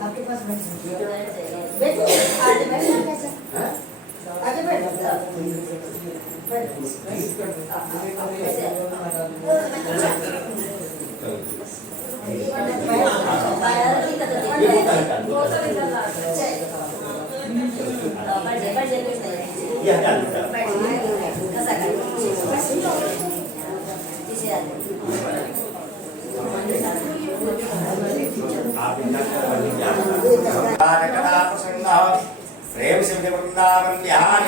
आपके पास बैठो आगे बैठना कैसे आगे बैठ प्रेम से वृंदावन बिहार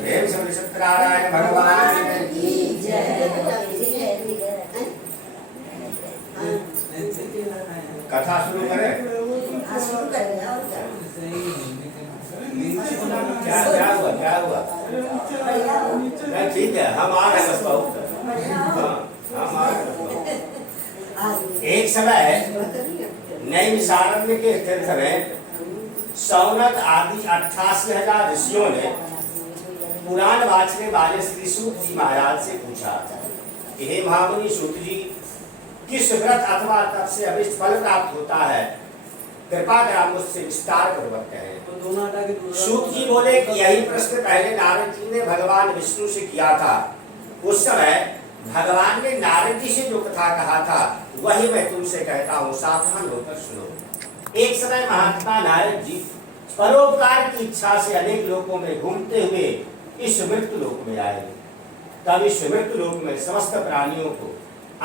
प्रेम से सत्यनारायण भगवान कथा शुरू करें। क्या क्या हुआ क्या हुआ? ठीक है हम आ रहे हैं बस बहुत। हम आ रहे हैं। एक समय नैमिषारण्य के तीर्थ में सौनक आदि 88,000 ऋषियों ने पुराण वाचने वाले श्री सूत जी महाराज से पूछा, हे महामुनि सूत जी, किस व्रत अथवा तप से अभिष्ट फल प्राप्त होता है? कृपा कर आप मुझसे विस्तार पूर्वक कहें। सूत जी बोले कि यही प्रश्न पहले नारद जी ने भगवान विष्णु से किया था। उस समय भगवान ने नारद जी से जो कथा कहा था वही मैं तुमसे कहता हूँ, सावधान होकर सुनो। एक समय महात्मा नारद जी परोपकार की इच्छा से अनेक लोकों में घूमते हुए इस मृत्यु लोक में आए। तब इस मृत्यु लोक में समस्त प्राणियों को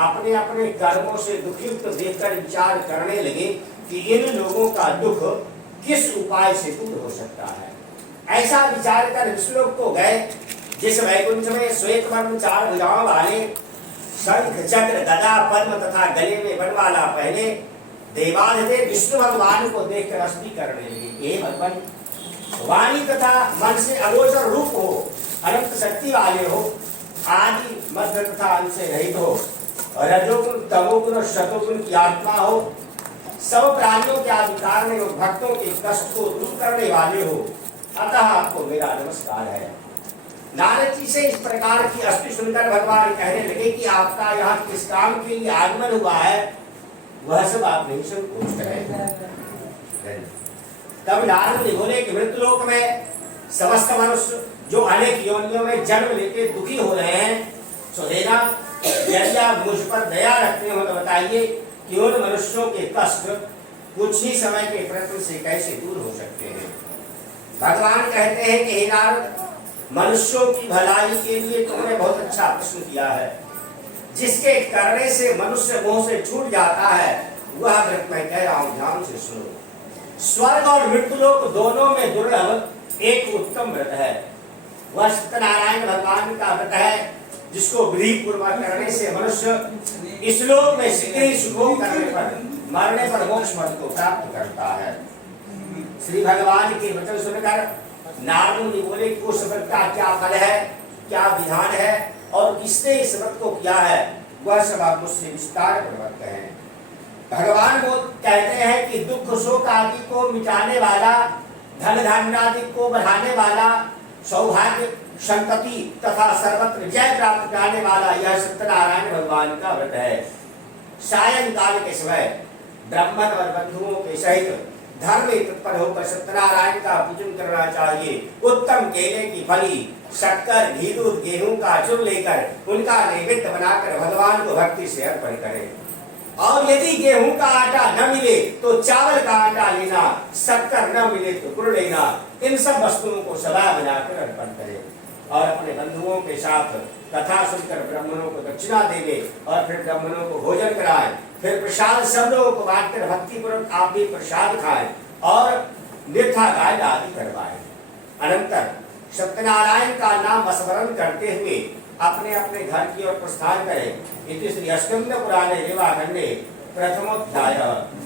अपने अपने कर्मों से दुखयुक्त देखकर विचार करने लगे कि इन लोगों का दुख किस उपाय से दूर हो सकता है। ऐसा विचार कर विष्णु को गए, जिस वैकुंठ में श्वेत वर्ण 4 भुजाओं वाले शंख चक्र गदा पद्म तथा गले में बनवाला पहने देवाधिदेव विष्णु भगवान को देखकर स्तुति करने लगे, हे भगवान, वाणी तथा मन से अगोचर रूप हो, अनंत शक्ति वाले हो, आदि मध्य तथा अंत से रहित हो, रजोगुण तमोगुण और शतोगुण की आत्मा हो, सब प्राणियों के आदि कारण और भक्तों के कष्ट को दूर करने वाले हो, अतः आपको मेरा नमस्कार है। नारद जी से इस प्रकार की स्तुति सुनकर भगवान कहने लगे कि आपका यहाँ किस काम के लिए आगमन हुआ है वह सब आप नहीं संकोच करें। तब नारद जी बोले कि मृत्युलोक में समस्त मनुष्य जो अनेक योनियों में जन्म लेके दुखी हो रहे हैं, सो देना यदि आप मुझ पर दया रखते हो तो बताइए कि उन मनुष्यों के कष्ट कुछ ही समय के प्रयत्न से कैसे दूर हो सकते हैं। भगवान कहते हैं कि हे नारद, मनुष्यों की भलाई के लिए तुमने बहुत अच्छा प्रश्न किया है। जिसके करने से मनुष्य मोह से छूट जाता है वह व्रत मैं कह रहा हूं, ध्यान से सुनो। स्वर्ग और मृत्युलोक दोनों में दुर्लभ एक उत्तम व्रत है, वह सत्यनारायण भगवान का व्रत है, जिसको विधि पूर्वक करने से मनुष्य इस लोक में शीघ्र ही सुभोग करने पर मरने पर मोक्ष पद को प्राप्त करता है। श्री भगवान के वचन सुनकर नारद मुनि बोले कि उस व्रत का क्या फल है, क्या विधान है और किसने इस व्रत को किया है, वह सब आप मुझसे विस्तार पूर्वक कहें। भगवान वो कहते हैं कि दुख शोक आदि को मिटाने वाला, धन धान्य आदि को बढ़ाने वाला, सौभाग्य संतति तथा सर्वत्र जय प्राप्त कराने वाला यह सत्यनारायण भगवान का व्रत है। सायंकाल के समय ब्राह्मण और बंधुओं के सहित धर्म तत्पर होकर सत्यनारायण का पूजन करना चाहिए। उत्तम केले की फली, शक्कर, घी, दूध, गेहूं का चूर लेकर उनका नैवेद्य बनाकर भगवान को भक्ति से अर्पण करें। और यदि गेहूं का आटा न मिले तो चावल का आटा लेना, शक्कर न मिले तो गुड़ लेना, इन सब वस्तुओं को सदा बनाकर अर्पण करें और अपने बंधुओं के साथ कथा सुनकर ब्राह्मणों को दक्षिणा देंगे और फिर ब्राह्मणों को भोजन कराएं। फिर प्रसाद सब लोगों को बांटकर भक्ति पूर्वक आप भी प्रसाद खाएं और निर्था गायन आदि करवाएं। अनंतर सत्यनारायण का नाम स्मरण करते हुए अपने अपने घर की ओर प्रस्थान करें। इति श्री अष्टम पुराणे देवाखंडे प्रथमोध्याय।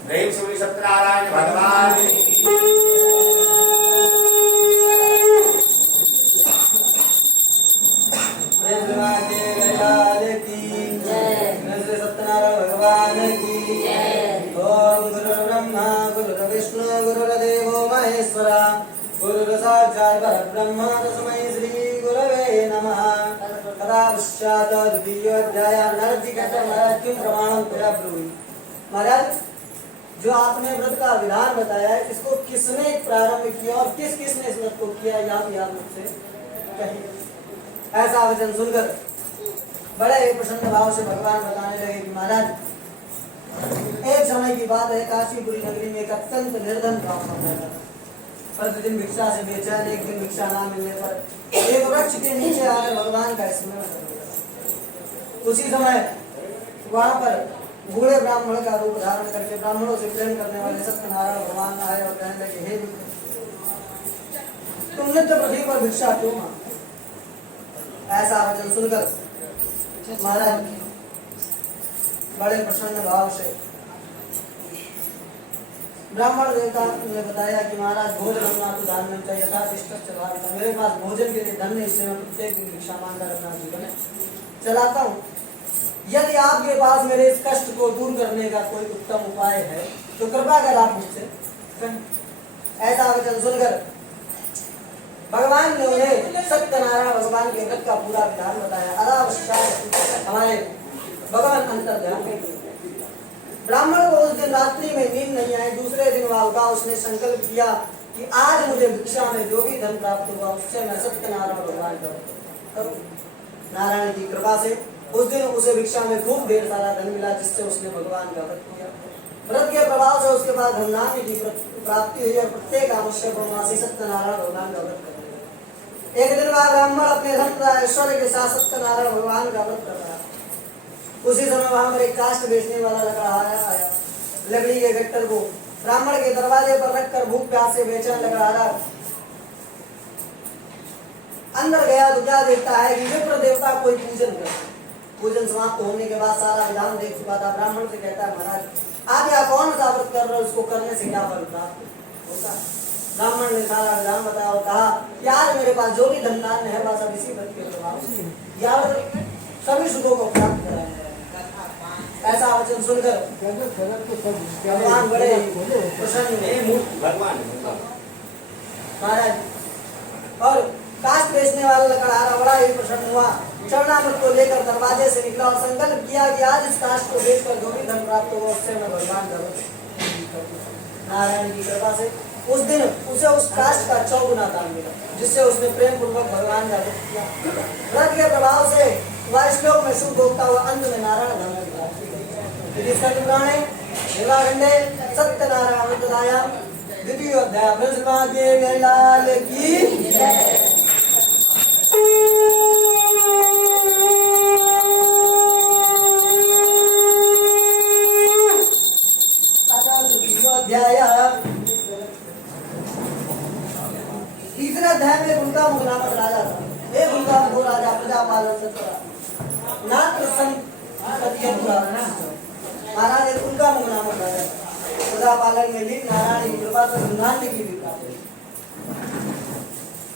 प्रेम से सत्यनारायण भगवान सत्यनारायण भगवान की। ओम गुरु ब्रह्मा गुरु विष्णु गुरुर्देवो महेश्वरा गुरुर्साक्षात् परब्रह्म तस्मै श्री गुरवे नमः। तथा पश्चात् द्वितीयोऽध्याय नारद जी कहते हैं महाराज क्यों प्रमाणम तेरा ब्रूहि। महाराज जो आपने व्रत का विधान बताया है इसको किसने प्रारंभ किया और किस किसने इस व्रत को किया याद मुझसे कहिए। ऐसा वचन सुनकर बड़े प्रसन्न भाव से भगवान बताने लगे कि महाराज एक समय की बात है काशीपुरी नगरी में एक अत्यंत निर्धन ब्राह्मण रहता था। प्रतिदिन भिक्षा से बेचैन, एक दिन भिक्षा ना मिलने पर एक वृक्ष के नीचे आकर भगवान का स्मरण करने लगा। उसी समय वहां पर बूढ़े ब्राह्मण का रूप धारण करके ब्राह्मणों से प्रेम करने वाले सत्यनारायण भगवान आए और कहने लगे हे तुम नित्य पृथ्वी पर भिक्षा क्यों मांगते। ऐसा वचन सुनकर महाराज बड़े प्रसन्न भाव से ब्राह्मण देवता ने बताया कि महाराज भोजन तो दान में चाहिए था। मेरे पास भोजन के लिए धन नहीं, इससे मैं प्रत्येक दिन भिक्षा मांगकर अपना जीवन चलाता हूँ। यदि आपके पास मेरे इस कष्ट को दूर करने का कोई उत्तम उपाय है तो कृपा कर आप मुझसे कहें। ऐसा वचन सुनकर भगवान ने उन्हें सत्यनारायण भगवान के व्रत का पूरा विधान बताया। अनावश्यक हमारे भगवान अंतर ध्यान ब्राह्मण को उस दिन रात्रि में नींद नहीं आई। दूसरे दिन वह उठा, उसने संकल्प किया कि आज मुझे भिक्षा में जो भी धन प्राप्त हुआ उससे मैं सत्यनारायण भगवान का नारायण की कृपा से उस दिन उसे भिक्षा में खूब ढेर सारा धन मिला जिससे उसने भगवान का व्रत किया। व्रत के प्रभाव से उसके बाद धनधान्य की प्राप्ति हुई और प्रत्येक आवश्यक ब्रह्मासी सत्यनारायण भगवान का व्रत करने लगा। एक दिन वह ब्राह्मण अपने धन ऐश्वर्य के साथ सत्यनारायण भगवान का व्रत कर रहा। उसी समय वहां पर एक काष्ठ बेचने वाला आया। लकड़ी के गट्टर को ब्राह्मण के दरवाजे पर रखकर भूख प्यास से बेचैन लग रहा। अंदर गया तो क्या देखता है कि विप्र देवता कोई पूजन करते। पूजन समाप्त होने के बाद सारा विधान देख चुका था। ब्राह्मण से कहता है महाराज आप यहाँ कौन सा व्रत कर रहे हो, उसको करने से क्या फल प्राप्त होता है। ब्राह्मण ने सारा विधान बताया और कहा यार मेरे पास जो भी धनधान्य है वह सब इसी व्रत के प्रभाव से या सभी सुखों को प्राप्त कराया। ऐसा वचन सुनकर भगवान बड़े प्रसन्न भगवान महाराज और काष्ठ बेचने वाला लकड़हारा बड़ा ही प्रसन्न हुआ। चरणामृत को लेकर दरवाजे से निकला और संकल्प किया कि आज इस काष्ठ को बेचकर जो भी धन प्राप्त होगा उससे मैं भगवान का नारायण की कृपा से उस दिन उसे उस काष्ठ का 4 गुना दान मिला जिससे उसने प्रेम पूर्वक भगवान का व्रत किया। व्रत के प्रभाव से वह श्लोक में शुभ भोगता हुआ अंत में नारायण धर्म की प्राप्ति पुराणे देवाखंडे सत्यनारायण व्रतदायाम द्वितीय अध्याय बृहस्पति लाल की तीसरे अध्याय में उनका मुख नामक राजा था। एक उनका वो राजा प्रजापालन महाराज एक उनका मुख नामक राजा था। प्रजापालन में लीन नारायण की कृपा से धनधान्य की भी प्राप्ति,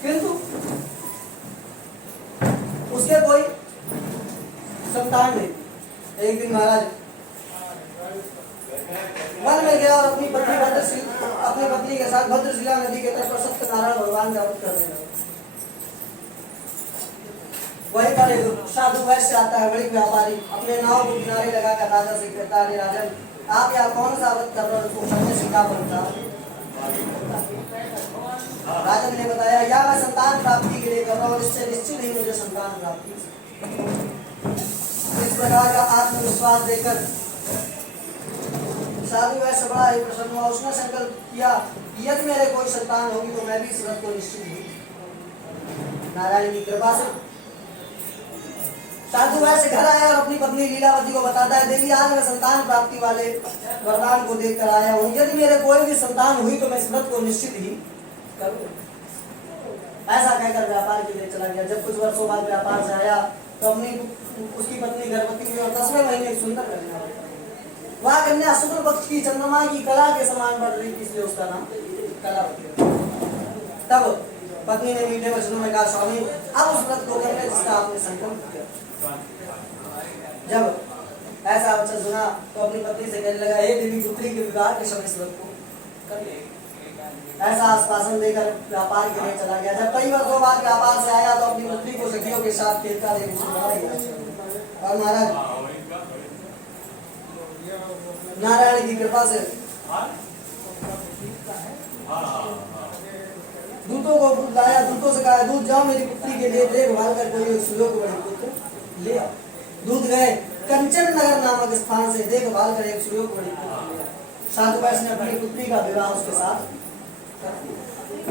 किंतु उसके कोई संतान नहीं। एक दिन महाराज वन में गया और अपनी पत्नी के साथ भद्रशिला नदी के तट पर सत्यनारायण भगवान का व्रत करने लगा। वहीं पर एक साधु वैश्य आता है, बड़ी व्यापारी, अपने नाव को किनारे लगाकर राजा से कहता है राजन आप यहाँ कौन सा व्रत कर रहे हो, उसको करने से क्या बनता। राजन ने बताया या मैं संतान प्राप्ति के लिए कर रहा हूँ, इससे निश्चित ही मुझे संतान प्राप्ति। इस प्रकार का आत्मविश्वास देकर साधु वैश्य बड़ा ही प्रसन्न हुआ। उसने संकल्प किया यदि मेरे कोई संतान होगी तो मैं भी इस व्रत को निश्चित हूँ। नारायण की कृपा से साधु वैश्य घर आया और अपनी पत्नी लीलावती को बताता है देवी आज मैं संतान प्राप्ति वाले वरदान को देखकर आया हूँ। यदि मेरे कोई भी संतान हुई तो मैं इस व्रत को निश्चित ही करूँ। ऐसा कहकर व्यापार के लिए चला गया। जब कुछ वर्षों बाद व्यापार से आया तो उसकी पत्नी गर्भवती हुई और 10वें महीने सुंदर कन्या हुई। वह कन्या शुक्ल पक्ष की चंद्रमा की कला के समान बढ़ रही थी, इसलिए उसका नाम कलावती। तब पत्नी ने मीठे वचनों में कहा स्वामी अब उस व्रत को करने जिसका आपने संकल्प किया। जब ऐसा वचन सुना तो अपनी पत्नी से कहने लगा हे देवी पुत्री के विवाह के समय इस व्रत को कर ले। ऐसा आश्वासन देकर व्यापार के लिए चला गया। जब कई वर्षों बाद व्यापार से आया तो अपनी पत्नी को सखियों के साथ खेलता और महाराज नारायण की कृपा से दूतों को बुलाया, दूतों से कहा दूत जाओ मेरी पुत्री के लिए देखभाल कर कोई एक सुयोग बड़े पुत्र ले आओ। दूत गए कंचन नगर नामक स्थान से देखभाल कर एक सुयोग बड़ी पुत्री ले आए। साधु वैश्य ने अपनी पुत्री का विवाह उसके साथ कर दिया।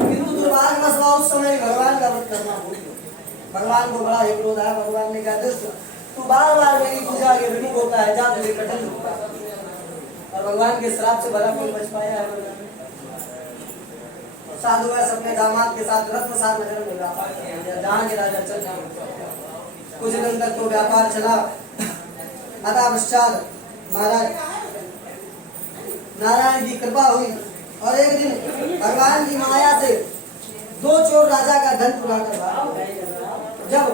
किंतु दुर्भाग्यवश वह उस समय भगवान का व्रत करना भूल गया। भगवान को बड़ा ही क्रोध आया। भगवान ने कहा दुष्ट तू बार बार मेरी पूजा के विमुख होता है, जा तुझे कठिन होता है। और भगवान के श्राप से भला कोई बच पाया है? साधु वैश्य अपने दामाद के साथ रत्नसार नगर में व्यापार कर दिया, जहाँ के राजा चल जाए। कुछ दिन तक तो व्यापार चला। अतः पश्चात महाराज नारायण की कृपा हुई और एक दिन भगवान की माया से दो चोर राजा का धन चुरा कर भागे। जब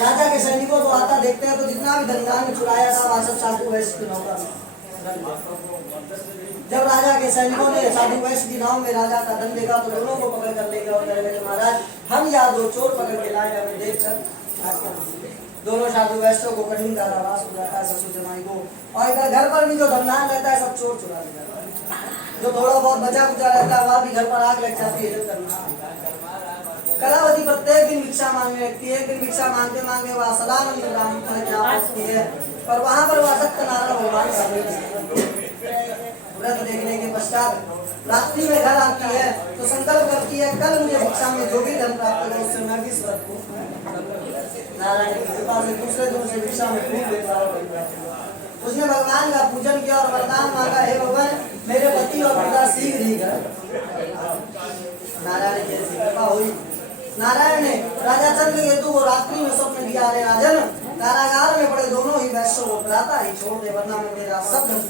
राजा के सैनिकों को आता देखते हैं तो जितना भी धन धान्य चुराया था वह सब साधु वैश्य की नौका में। जब राजा के सैनिकों ने साधु वैश्य की नाव में राजा का धन देखा तो दोनों को पकड़ कर ले गए और कहने लगे महाराज हम यहाँ दो चोर पकड़ के लाए, हमें देख कर दोनों साधु वैश्यों को कठिन कारावास हो जाता है ससुर जमाई को। और इधर घर पर भी जो धनधान रहता है सब चोर चुरा ले जाता है। जो थोड़ा बहुत बचा कुचा रहता है वह भी घर पर आग लग जाती है। कलावती प्रत्येक दिन भिक्षा मांगने लगती है। एक दिन भिक्षा मांगते मांगते वह सदानंद ब्राह्मण के यहाँ पहुंचती है पर वहां पर वह सत्यनारायण भगवान का व्रत देखने के पश्चात रात्रि में घर आती है तो संकल्प करती है कल मुझे भिक्षा में जो भी धन प्राप्त होगा उससे मैं भी इस व्रत को नारायण की कृपा से दूसरे दिन से भिक्षा में खूब देता है। उसने भगवान का पूजन किया और वरदान मांगा, हे भगवान मेरे पति और पिता शीघ्र ही घर। नारायण की कृपा हुई। नारायण ने राजा चंद्रकेतु को रात्रि में स्वप्न दिया, अरे राजन कारागार में पड़े दोनों ही वैश्यों को प्रातः ही छोड़ दे वरना मैं तेरा सब धन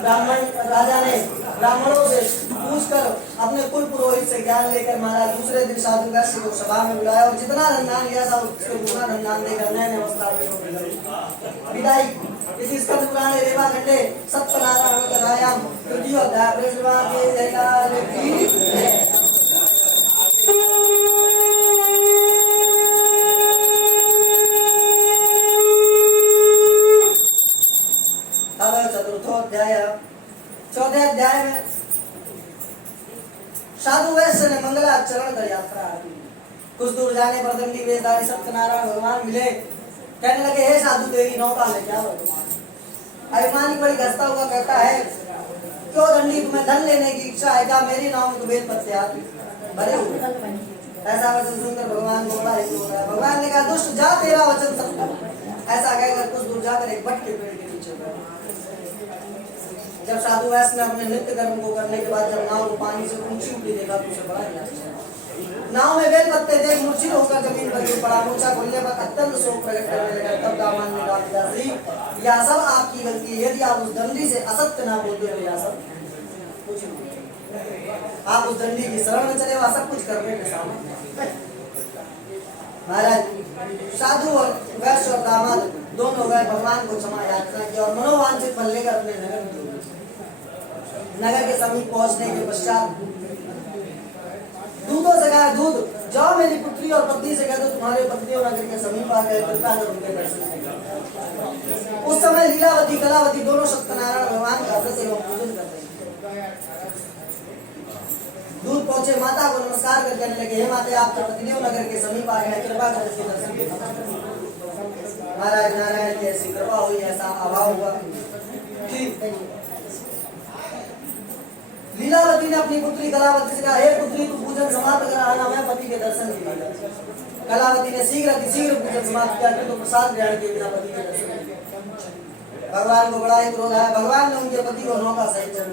ब्राह्मण राजा ने ब्राह्मणों से पूछकर अपने कुल पुरोहित से ज्ञान लेकर महाराज दूसरे दिन साधु वैश्य को सभा में बुलाया और जितना धनदान लिया था उसको दुगना धनदान देकर नए अवस्था विदाई। इसी स्कंद पुराणे रेवा खंडे सत्यनारायण कथायाम तृतीय अध्याय प्रेषवाद के जयकार की चतुर्थोध्याय। चौथे अध्याय में साधु वैश्य ने मंगलाचरण कर यात्रा आरंभ। कुछ दूर जाने पर दंडी वेशधारी सत्यनारायण भगवान मिले। कहने लगे हे साधु तेरी नौका में क्या वर्तमान। अभिमानी बड़ी घसता हुआ कहता है क्यों दंडी तुम्हें धन लेने की इच्छा है क्या? मेरी नाव में तो बेल पत्ते भरे हुए। ऐसा वचन सुनकर भगवान को बड़ा ही होता है। भगवान ने कहा दुष्ट जा तेरा वचन सत्य। ऐसा कहकर कुछ दूर जाकर एक बट के पेड़ के नीचे बैठा। जब साधु वैश्य ने अपने नित्य कर्म को करने के बाद जब नाव को पानी से ऊंची उठी देखा तो उसे बड़ा ही आश्चर्य। नाव में बेल पत्ते देख मूर्छित होकर जमीन पर गिर पड़ा। मूर्छा खुलने पर अत्यंत शोक प्रकट करने लगा। तब दामन ने कहा श्री यह सब आपकी गलती है। यदि आप उस दंडी से असत्य ना बोलते तो यह सब कुछ नहीं। आप उस दंडी की शरण में चले वह सब कुछ करने के सामने। महाराज साधु और वैश्य और दामाद दोनों गए भगवान को क्षमा याचना की और मनोवांछित फल लेकर अपने नगर के समीप पहुंचने के पश्चात दूतों से कहा दूध जाओ मेरी पुत्री और पत्नी से कह दो तुम्हारे पत्नी और नगर के समीप आ गए कृपया कर उनके दर्शन। उस समय लीलावती कलावती दोनों सत्यनारायण भगवान का व्रत एवं पूजन कर रहे। दूध पहुंचे माता को नमस्कार कर कहने लगे हे माता आपके पत्नी और नगर के समीप आ गए कृपा कर उसके दर्शन। महाराज नारायण की ऐसी कृपा हुई ऐसा अभाव हुआ कि लीलावती ने अपनी पुत्री कलावती से कहा हे पुत्री तू पूजन समाप्त कर आना मैं पति के दर्शन के लिए। कलावती ने शीघ्र पूजन समाप्त किया किंतु प्रसाद ग्रहण के बिना पति के दर्शन। भगवान को बड़ा ही क्रोध आया। भगवान ने उनके पति को नौका सहित चढ़।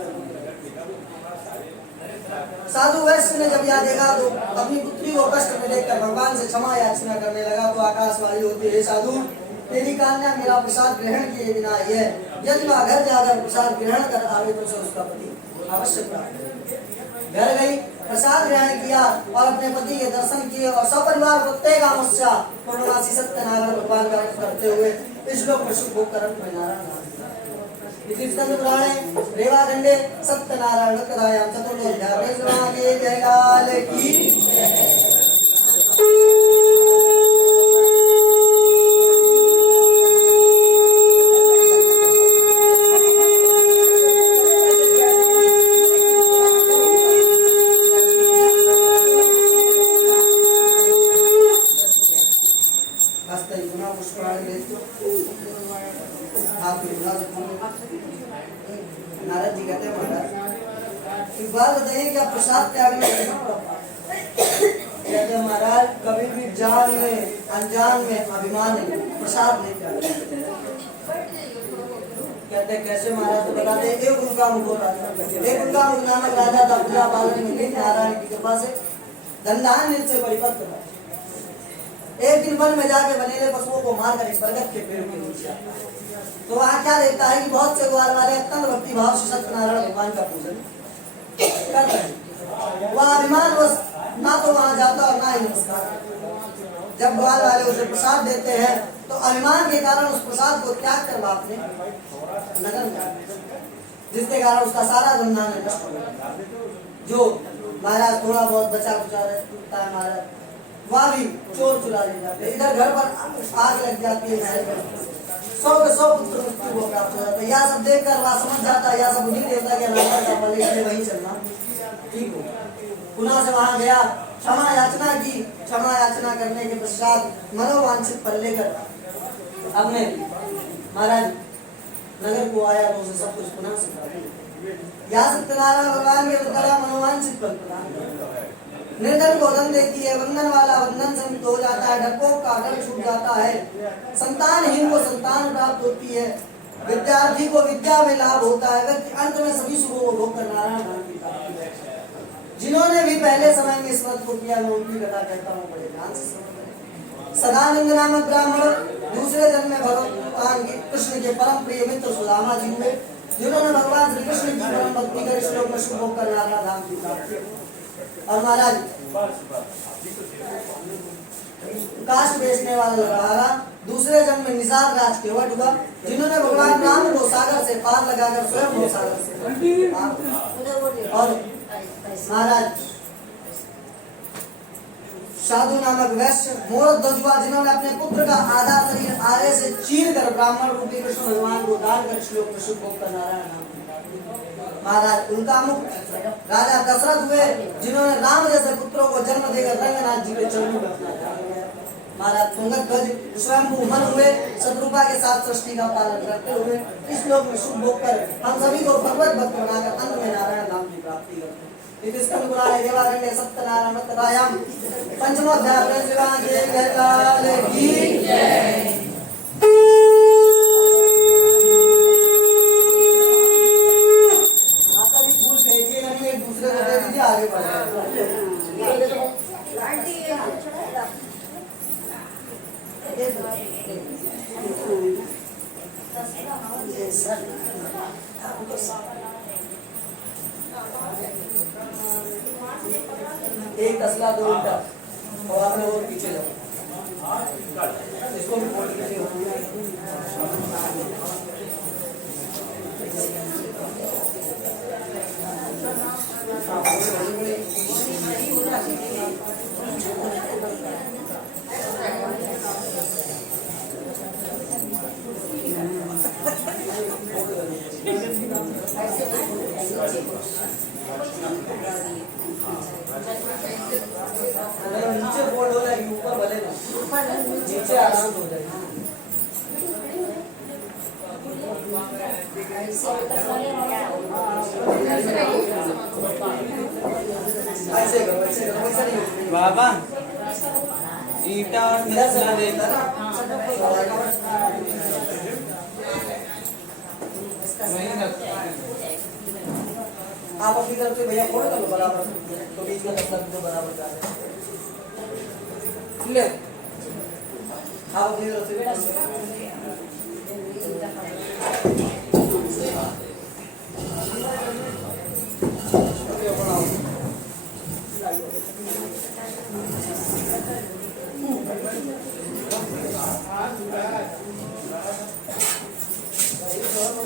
साधु वैश्य ने जब यह देखा तो अपनी पुत्री को कष्ट में देखकर भगवान से क्षमा याचना करने लगा तो आकाशवाणी होती है साधु तेरी कन्या मेरा प्रसाद ग्रहण किए बिना आई है। यदि वह घर जाकर प्रसाद ग्रहण कर आवे तो उसका पति अवश्य प्राप्त। घर गई प्रसाद ग्रहण किया और अपने पति के दर्शन किए और सपरिवार प्रत्येक अमावस्या पूर्णमासी सत्यनारायण भगवान का व्रत करते हुए इस लोक में सुख भोग कर नारायण। इति स्कंदपुराणे रेवाखंडे सत्यनारायण कथायां चतुर्थोऽध्याये के जयलाल की नारद जी कहते हैं महाराज एक बात बताइए कि आप प्रसाद त्यागने कहते हैं महाराज कभी भी जान में अनजान में अभिमान नहीं प्रसाद नहीं त्यागना कहते हैं कैसे महाराज तो बताते हैं एक उनका मुख एक उनका मुख नामक राजा था पूजा पालन में नारायण की कृपा से धनधान्य से परिपक्व था एक दिन वन में जाके बनेले पशुओं को मारकर एक बरगद के पेड़ के नीचे आता है तो वहाँ क्या देखता है कि बहुत से ग्वाल वाले अत्यंत भक्ति भाव से सत्यनारायण भगवान का पूजन कर रहे हैं। वह अभिमान बस ना तो वहाँ जाता और ना ही नमस्कार। जब ग्वाल वाले उसे प्रसाद देते हैं तो अभिमान के कारण उस प्रसाद को त्याग कर वो अपने नगर में जाते हैं, जिसके कारण उसका सारा धनधान नष्ट हो जाता है। जो महाराज थोड़ा बहुत बचा कुचा रहता है महाराज वहाँ भी चोर चुरा ले जाते हैं। इधर घर पर आग लग जाती है 100 के 100 पुत्र मृत्यु को प्राप्त हो जाता है। यह सब देखकर वह समझ जाता है, यह सब बुद्धि देवता के अनादर का फल इसलिए वहीं चलना ठीक हो। पुनः से वहां गया, क्षमा याचना की। क्षमा याचना करने के पश्चात मनोवांछित फल लेकर अपने महाराज नगर को आया तो उसे सब कुछ पुनः सिखा या सत्यनारायण भगवान के द्वारा मनोवांछित फल प्रदान निर्धन को धन देती है, वंदन वाला वंदन से मुक्त हो जाता है, डरपोक का डर छूट जाता है, संतानहीन को संतान प्राप्त होती है, विद्यार्थी को विद्या में लाभ होता है, व्यक्ति अंत में सभी सुखों को भोग कर नारायण नाम की प्राप्ति है। जिन्होंने भी पहले समय में इस व्रत को किया मैं उनकी कथा कहता हूँ, बड़े ध्यान से समझ। सदानंद नामक ब्राह्मण दूसरे जन्म में भगवान कृष्ण के परम प्रिय मित्र सुदामा जी हुए, जिन्होंने भगवान श्री कृष्ण की परम भक्ति कर श्लोक में शुभ भोग कर नारायण धाम की प्राप्ति। और महाराज काष्ठ बेचने वाला लड़ागा दूसरे जन्म में निषाद राज के वट हुआ, जिन्होंने भगवान राम को सागर से पार लगाकर स्वयं को सागर से और महाराज साधु नामक वैश्य मोरध्वज हुआ, जिन्होंने अपने पुत्र का आधा शरीर आरे से चीर कर ब्राह्मण रूपी कृष्ण भगवान को दान कर श्लोक में शुभ भोग कर नारायण नाम। महाराज उनका मुख राजा दशरथ हुए, जिन्होंने राम जैसे पुत्रों को जन्म देकर रंगनाथ जी के चरणों में अपना महाराज तुंगध्वज स्वयंभू मन हुए, शत्रुपा के साथ सृष्टि का पालन करते हुए इस लोक में शुभ भोग कर हम सभी को भगवत भक्त बनाकर अंत में नारायण नाम की प्राप्ति करते हैं। इति स्कंदपुराणे रेवाखंडे सत्यनारायण कथायां पंचमोऽध्याये शिवाय जयकाल की जय। आगे एक तसला दो उल्टा और आपने और पीछे जाओ, इसको भी फोल्ड कीजिए। नीचे फोल्ड हो जाएगी, ऊपर भले ना, नीचे आराम हो जाएगी। ऐसे करो, ऐसे करो, ऐसा नहीं बाबा ईटा और मिर्चा देता आप अपनी तरफ से भैया फोड़ कर लो बराबर, तो बीच में तक तो बराबर जा रहे ले आप अपनी तरफ से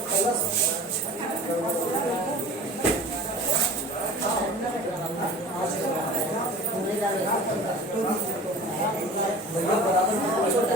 कलश भैया बराबर छोटा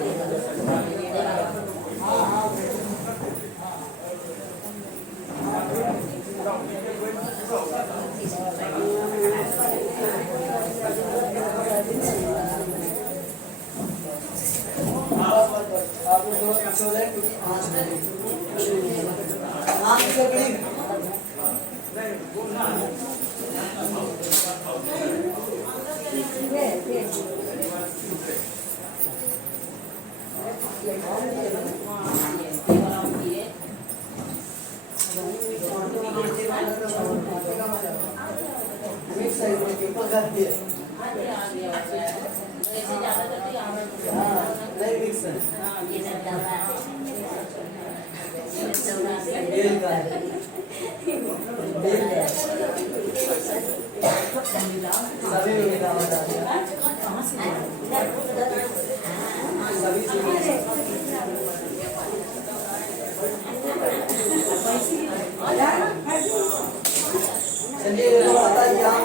चलिए तो आता है यहाँ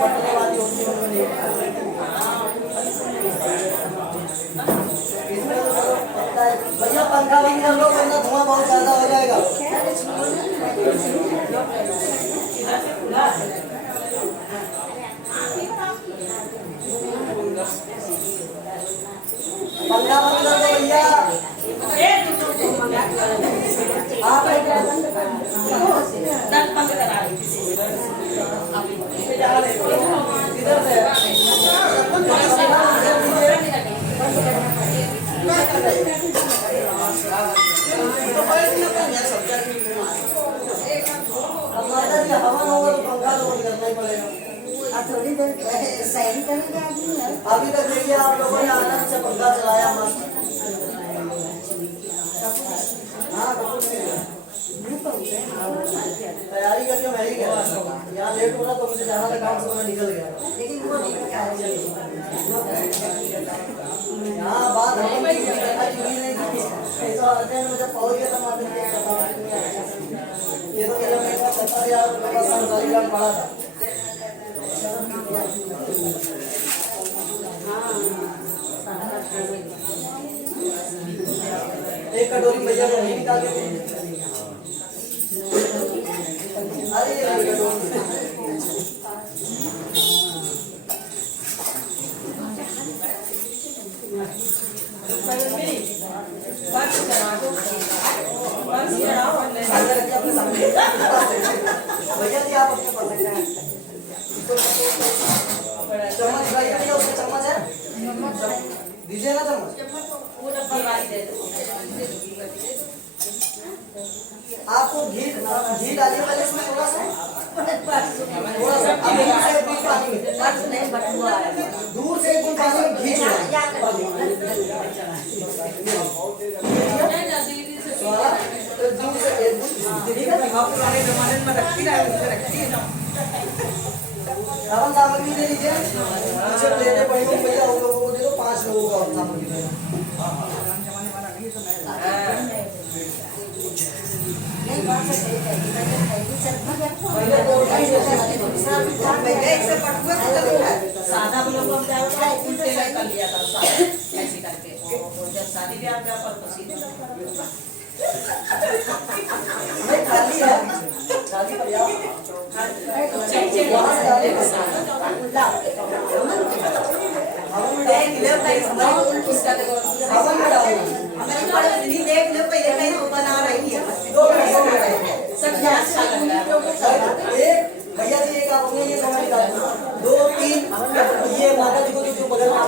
पटने वाली होती है उन्होंने भैया पंखा बंद कर लो वरना धुआं बहुत ज्यादा हो जाएगा। पंखा बंद कर दो भैया। आप थोड़ी देर सही करेंगे अभी तक देखिए आप लोगों ने आनंद से पंखा चलाया मस्त। हाँ तैयारी करके मैं ही गया यहाँ लेट हो रहा तो मुझे जाना था काम से मैं निकल गया लेकिन वो नहीं यहाँ बात नहीं मुझे पहुँच गया था ये तो मेरा 70,000 रुपये का सरकारी काम पड़ा था। एक कटोरी भैया को नहीं निकाल के अरे भैया जी आप अपने पढ़ सकते हैं। चम्मच भैया उसका चम्मच है दीजिए ना चम्मच। आपको घी डालिए पहले इसमें थोड़ा सा दूर से एक बूंद पानी में घी सावन सामग्री दे लीजिए मुझे लेने पड़ेंगे भैया उन लोगों को दे दो 5 लोगों का सामग्री सादा लोग कर लिया था ऐसे करके जब शादी ब्याह पर खाली है खाली पर जाओ भैया जी एक आप अपने ये समझ निकाल 2 3 ये माता जी को जो बगल में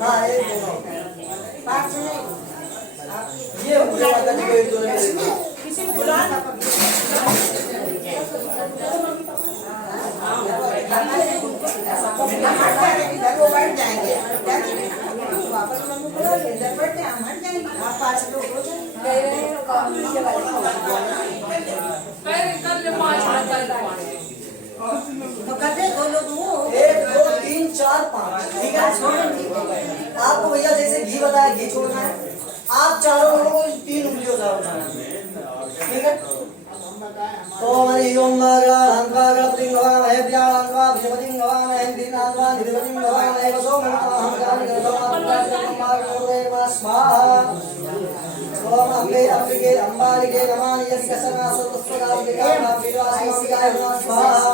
हाँ ये माता जी को एक दो ठीक है। आपको भैया जैसे घी बताया घी छोड़ना है आप चारों लोगों को 3 ठीक है तो हरि ओम गणाधिपतिं गवामहे व्याळान्वाभिपतिं गवामहे दीनान्वा निधिपतिं गवामहे वसो हम गानि गणपतिं स्वाहा ओम अम्बे अम्बिके अम्बालिके नमामि यस्कसना सर्वस्वदाभिके नाभिवासिकाय स्वाहा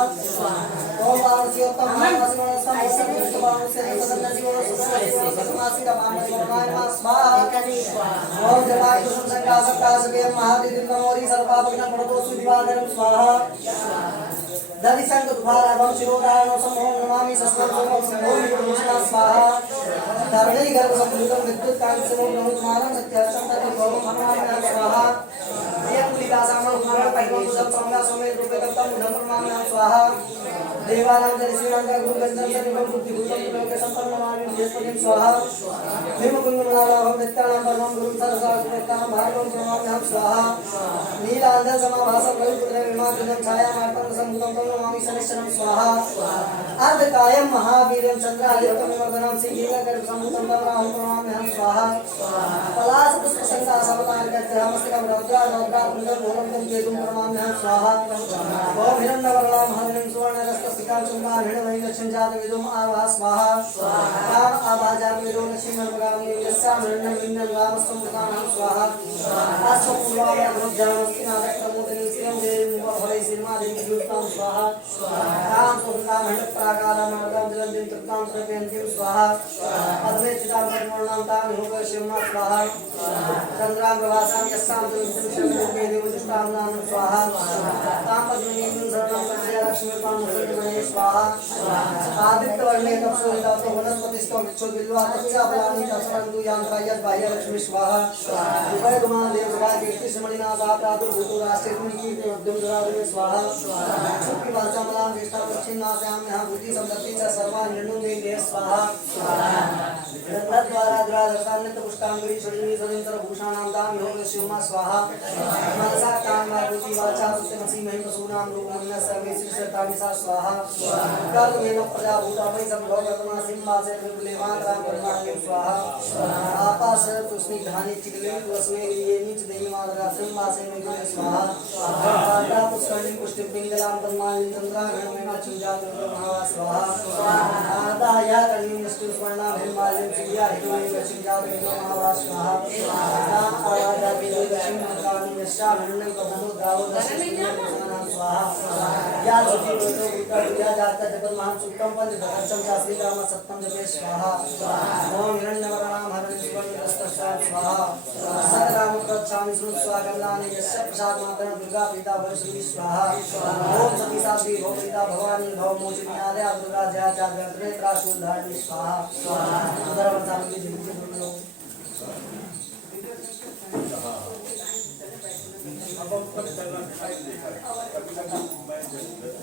ओम पार्वतीयोत्तम महावासिनोत्तम सर्वोत्तम स्वाहा ओम जपाय कुसुम संकासक्तासके महादिदिन्दमोरि सर्वापग्न पड़तोसु दिवाकरं स्वाहा दधिसंग दुभाराभं शिरोधारणं समूहं नमामि सस्वं सोमं समूहं स्वाहा धरणी गर्भ संयुतं विद्युत कांतिसमूहं नमोत्मानं सत्यर्षं तत्त्वं मनमामि स्वाहा यत्पुलिकासामं उपमानं परिपूर्णं संगा सोमे रूपे दत्तं धर्ममामि स्वाहा देवानां जनिसीनां गुरुगन्धं सदिवं बुद्धिभूतं लोके सम्पन्नमामि बृहस्पतिं स्वाहा भीमकुण्डमलाभं नित्यानां परमं गुरुं सरसास्वतां भार्गवं प्रणमाम्यहं स्वाहा नीलान्धं समाभासं रविपुत्रे विमाद्रिनं छायामार्तं सम्भूतं तं नमामि शनिश्चरं स्वाहा अर्धकायं महावीरं चन्द्रालितं वर्धनं श्रीगीर्घकर्पसम्भूतं तं राहुं प्रणमाम्यहं स्वाहा पलाशपुष्पशङ्कासवतारकज्जहमस्तिकं रौद्राकुण्डं घोरं केतुं प्रणमाम्यहं स्वाहा ओम हिरण्यवर्णां हरिं सुवर्णरस्तसिकां चुम्बां हिरण्मयीं लक्ष्मीजातविदुम् आवाह स्वाहा राम आभाजातविदो लक्ष्मीमर्पगामि यस्यां हिरण्यं लिङ्गं रामस्वं स्वाहा आस्वपूर्वाय अग्रजामस्तिनादक्रमोदनीं श्रियं देवीं भवै श्रीमादेवीं स्वाहा राम सुभृतां हिरण्यप्राकारां मर्दं जलन्तीं तृप्तां प्रपयन्तीं स्वाहा पद्मेचितां पद्मवर्णां तां योगशिवमा स्वाहा चन्द्रां प्रभासां यस्यां दुर्विष्णुशक्तिरूपे देवदुष्टां नाम स्वाहा तां पद्मनीं शरणं प्रपद्ये लक्ष्मीर्पां मुसलिमये स्वाहा आदित्यवर्णे तपसोहितातो वनस्पतिस्थो विच्छोद्बिल्वा तस्याफलानि तत्सरन्तु यान्त्रायत् बाह्यलक्ष्मी स्वाहा उभयगुणान् देवसभाय कीर्तिसमणिनाथा प्रादुर्भूतो राष्ट्रेर्मुनिकीर्ति मध्यमधरावणे स्वाहा शुक्तिवाचामलां ज्येष्ठां दक्षिणास्याम्यः बुद्धिसम्पत्ति च सर्वान् निर्णुदे स्वाहा दत्तद्वारा दुरादर्शान्यतपुष्टाङ्गुरी शरीरी सदन्तरभूषाणां तां योगशिवमा स्वाहा मनसा कामना बुद्धि वाचा सत्यमसि महिमसूनां रूपमन्यः सर्वे श्रीशतामिसा स्वाहा कर्मेण प्रजाभूता वै सम्भवतमा सिंहासे विपुलेमात्रां परमाणुं स्वाहा आपास तुष्णि धानि चिकले वस्मे ये नीच देहि मात्रा सिंहासे में स्वाहा आदा पुष्करणी पुष्टि पिंगलां परमाणुं चंद्राग्रहमेण चुंजात महा स्वाहा आदा या कर्णी निष्ठु स्वर्णा हिमालयं चिया हिरण्यं चुंजात महा स्वाहा आदा विदो दक्षिण कानि यशा हिरण्यं कबुलो दावो दशनां स्वाहा या सुति या जाता जगत महान सुक्तम पंच धर्षम शास्त्री राम सत्तम जपे स्वाहा ओम हिरण्यवर्णां हरिं सुवर्णरस्तस्या स्वाहा सकराम प्रच्छामि स्वागतानि यस्य प्रसाद मातरं दुर्गा पिता वरश्री स्वाहा ओम सती साध्वी भव पिता भवानी भव मोचिनी आद्या दुर्गा जया चाग्रत्रे त्राशूलधारिणी स्वाहा धर्मधाम की जिंदगी दुर्लो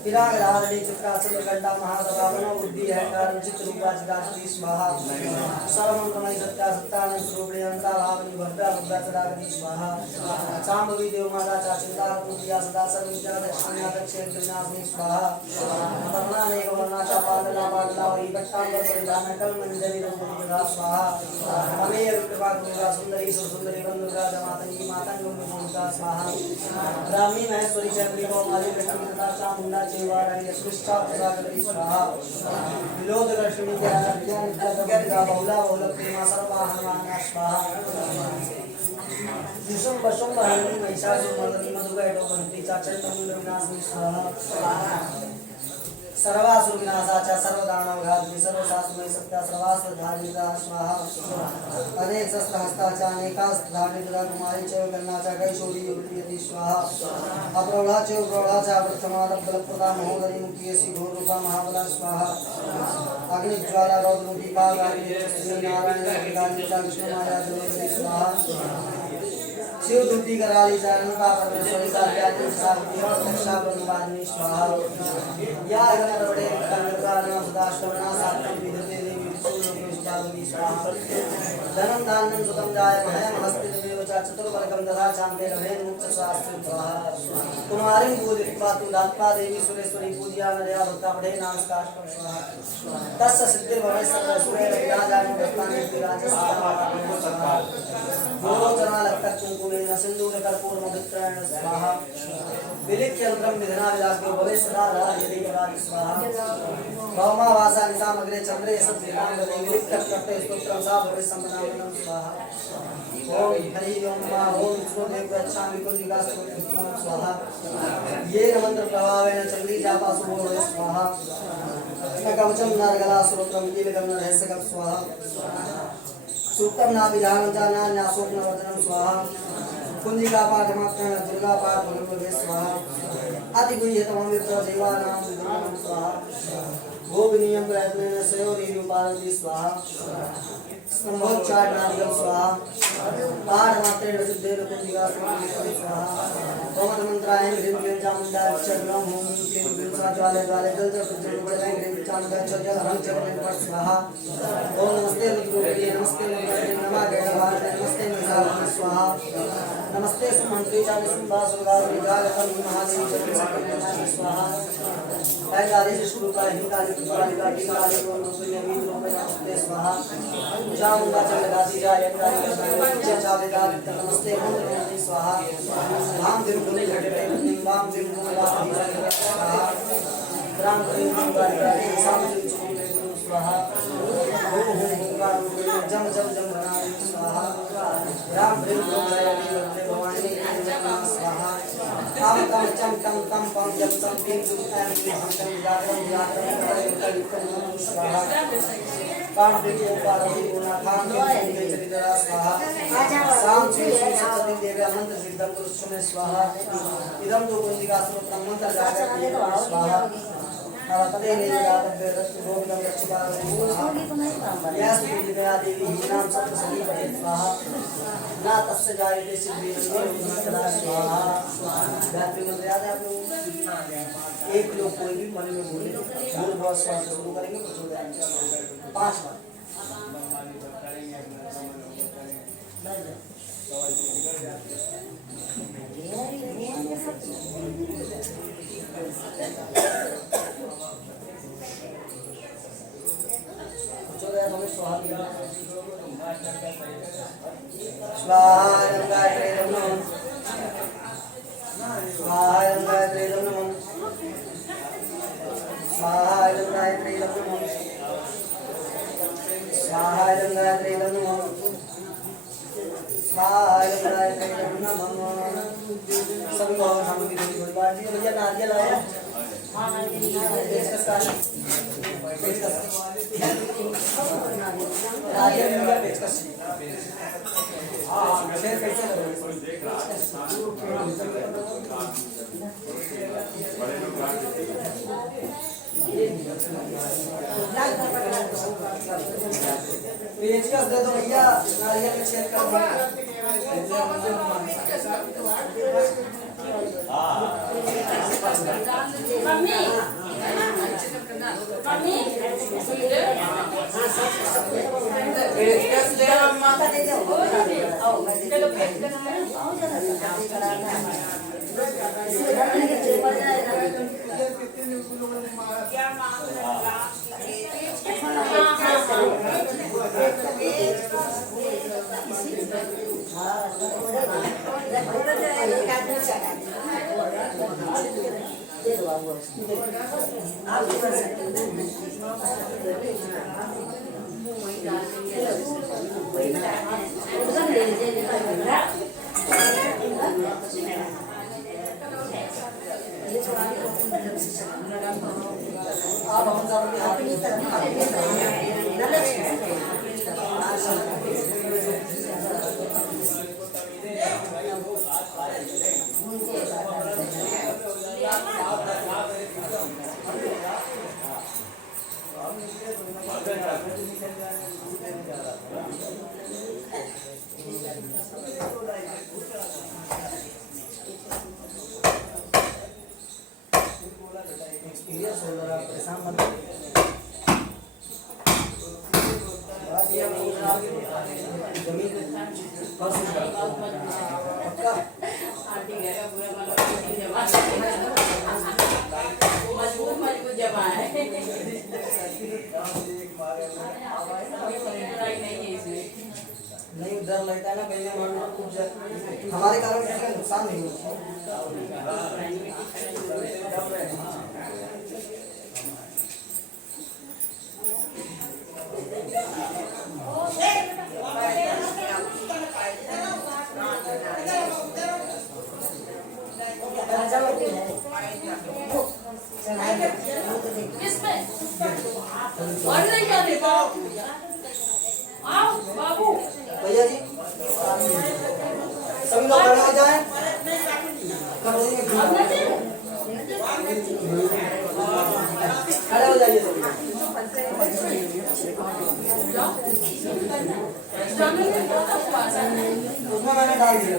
विरागधारणी चित्राचल गंडा महासभावनो बुद्धि अहंकार चित्रूपा चिदाश्री स्वाहा सर्वमंगलमय सत्या सत्यानंद स्वरूपिणी अंता भावनी भद्रा भद्रा चरागनी स्वाहा शांभवी देव माता चाचिंता पूजिया सदा सर्वविद्या दक्षिणा दक्षिण विनाशनी स्वाहा वर्णाने वर्णाचा पालना पालना वही भट्टांबर परिधान कल मंजरी रंजनी जगा स्वाहा हमें कृपा दुर्गा सुंदरी सुंदरी बंधुगा जमातंगी मातंग मुंडा स्वाहा ब्राह्मी महेश्वरी चंद्री को माली कृष्णा चामुंडा चेवाराणी सृष्टा प्रसादरी स्वाहा विलोद लक्ष्मी ज्ञान ज्ञान बहुला बहुला प्रेमा सर्वाहमाना स्वाहा विषम वशम हरिणी महिषासुर मर्दनी मधुगैटो बंती चाचंड मुंड विनाशनी स्वाहा सर्वासुर विनाशाचा सर्वदानव घातनी सर्वशास्त्रमय सत्या सर्वासुर धारिता स्वाहा अनेक शस्त्र हस्ताचा अनेकास्त्र धारिता कुमारी चैव गन्नाचा कैशोरी युवती यति स्वाहा अप्रौढ़ा चैव प्रौढ़ाचा प्रथमाद बलप्रदा महोदरी मुक्तियसी घोर रूपा महाबला स्वाहा अग्निज्वाला रौद्रमुखी कालाग्नि श्री नारायण गालिका विष्णु माया जगदरी स्वाहा शिव दुर्ति कराली चरण का परमेश्वरी का त्यागी साधि और दक्षा ब्रह्मवादिनी स्वाहा या अग्नि बड़े कर्मकार नाम सदाष्टमना सातम विदते देवी विष्णु लोकेश स्वाहा धनम दानम सुतम जाय महम हस्ते देव चतुर्बलकं तथा चान्ते रमेण मुक्त शास्त्र स्वाहा कुमारीं पूजयित्वा तु दात्पा देवी सुरेश्वरी पूज्या नरया भक्ता पठे नमस्कार स्वाहा तस्य सिद्धिर्भवेत् सर्वसुरे विराजानि भक्तानि विराजस्वाहा गोचरालक्तः कुङ्कुमेन सिन्दूरकर्पूरमभित्रेण स्वाहा विलिख्यन्त्रं विधना विलासो भवेत् सदा राजयति राज स्वाहा भौमावासा निशामग्रे चन्द्रे सत्विनाङ्गदे विलिख्यत्कर्ते स्तोत्रं सा भवेत् सम्पदामनं स्वाहा ओम हरि ओम नमः ओम सूर्यदेव गच्छामि कुंजिकास्तोत्रं स्वाहा ये मंत्र प्रभावेन चंडी जापासु भवेत् स्वाहा कवचम नारगलासुरत्रं कीलकं रहस्यकं स्वाहा सूक्तं नाभिधानं जानान्यासोपनवर्धनं स्वाहा कुंजिका पाठमात्रेण दुर्गा पाठ भवेत् स्वाहा अतिगुह्यतमं विप्रदेवानां विद्वानां स्वाहा गोपनीयं प्रयत्नेन श्रेयोदीरूपारति स्वाहा स्तंभोच्चाटनादिकं स्वाहा पाठमात्रेण विशुद्धेन कुंजिका स्वाहा ओममन्त्राय ह्रीं क्लीं चामुण्डाय चक्रं हों क्लीं क्लीं ज्वाले ज्वाले जल जल प्रज्वलितं ह्रीं चामुण्डाय चल हं चक्रं पर स्वाहा ओम नमस्ते रुद्रोपति नमस्ते रुद्रोपति नमः गणभारते नमस्ते निशाभं स्वाहा नमस्ते सुमंत्री चालि सुंभासुरगारि जागतं महादेवी चक्रं स्वाहा ऐकादशि श्लोका हिंकाली कृपालिका टीकाली ओम रूपिणी वीर रूपे नमस्ते स्वाहा चामुण्डा चंद्रगाति जाय चावेदार नमस्ते मंत्र स्वाहा धाम दिव गुनि घटे निम्बाम दिव गुनि स्वाहा राम करी गुणगारिका साम दिव चुकुले स्वाहा ओम ओंकार जम जम जम बनाए स्वाहा राम दिव गुणगारिका भवानी स्वाहा काम काम चम तम तम पम जप तम पीम तुम तम हम तम जागरण जागरण कलिकम स्वाहा काम दिव पार्वती गुणा खान के चरित्रा स्वाहा साम श्री सरस्वती देवी अनंत सिद्धम पुरुषों स्वाहा इदम दो कुंजिका स्तोत्रम मंत्र जागरण स्वाहा नवकते निजातव्य रक्त गोविंदम रक्षिता यस कुंजिका देवी नाम सप्त सदी पठे स्वाहा ना तस्य जायते सिद्धि मंत्र स्वाहा गायत्री मंत्र याद है आप लोग एक लोग कोई भी मन में बोले बोल बहुत स्वाहा शुरू करेंगे प्रचोदयात्मक 5 बार पेचकस दे दो भैया नारियल में छेद कर मम्मी मम्मी पेचकस ले अम्मा का दे दो आओ चलो पेचकस आओ जरा क्या मांग रहा मजबूत मजबूत जमा है नहीं है इसमें नहीं डर लगता है ना पहले मान लो कुछ हमारे कारण किसी का नुकसान नहीं होता। किसमें और नहीं क्या देखो आओ बाबू भैया जी सभी लोग खड़े हो जाएं। खड़े हो जाइए सभी। उसमें मैंने डाल दिया।